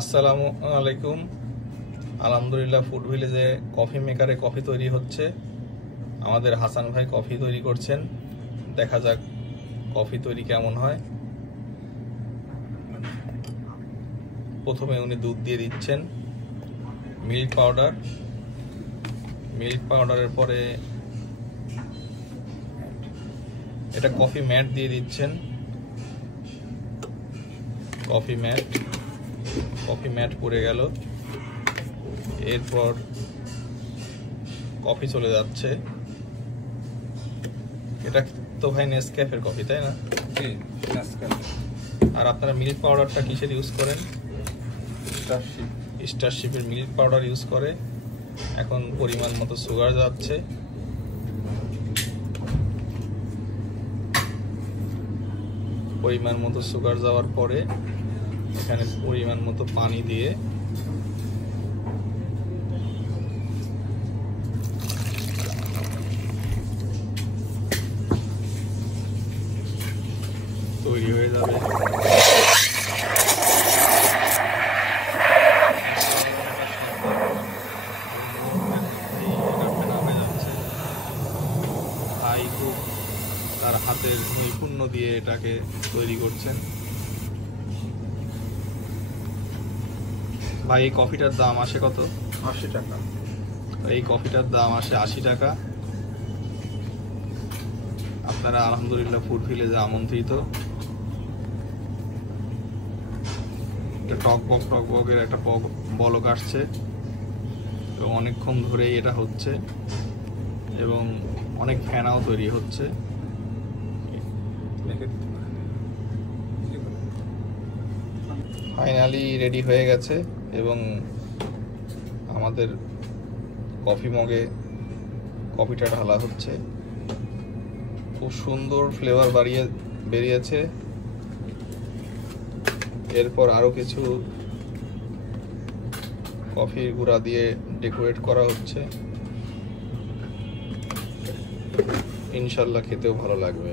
আসসালামু আলাইকুম। আলহামদুলিল্লাহ ফুড ভিলেজে কফি মেকারে কফি তৈরি হচ্ছে। আমাদের হাসান ভাই কফি তৈরি করছেন, দেখা যাক কফি তৈরি কেমন হয়। প্রথমে উনি দুধ দিয়ে দিচ্ছেন, মিল্ক পাউডারের পরে এটা কফি ম্যাট দিয়ে দিচ্ছেন। কফি ম্যাট পড়ে গেল, এরপর কফি চলে যাচ্ছে। এটা তো ভাই নেসক্যাফের কফি, তাই না? জি, নেসক্যাফে। আর আপনারা মিল্ক পাউডারটা কিসের ইউজ করেন? স্টারশিপের মিল্ক পাউডার ইউজ করে। এখন পরিমাণ মতো সুগার যাচ্ছে। পরিমাণ মতো সুগার যাওয়ার পরে এখানে পরিমাণ মতো পানি দিয়ে তৈরি হয়ে যাবে। ভাই খুব তার হাতের নৈপুণ্য দিয়ে এটাকে তৈরি করছেন। ভাই এই কফিটার দাম আসে কত? 80 টাকা। এই কফিটার দাম আসে 80 টাকা। আপনারা আলহামদুলিল্লাহ ফুড ভিলেজে আমন্ত্রিত। টক বকের একটা বলক আসছে এবং অনেকক্ষণ ধরেই এটা হচ্ছে এবং অনেক ফেনাও তৈরি হচ্ছে। ফাইনালি রেডি হয়ে গেছে এবং আমাদের কফি মগে কফিটা ঢালা হচ্ছে। খুব সুন্দর ফ্লেভার বেরিয়েছে। এরপর আরো কিছু কফির গুঁড়া দিয়ে ডেকোরেট করা হচ্ছে। ইনশাল্লাহ খেতেও ভালো লাগবে।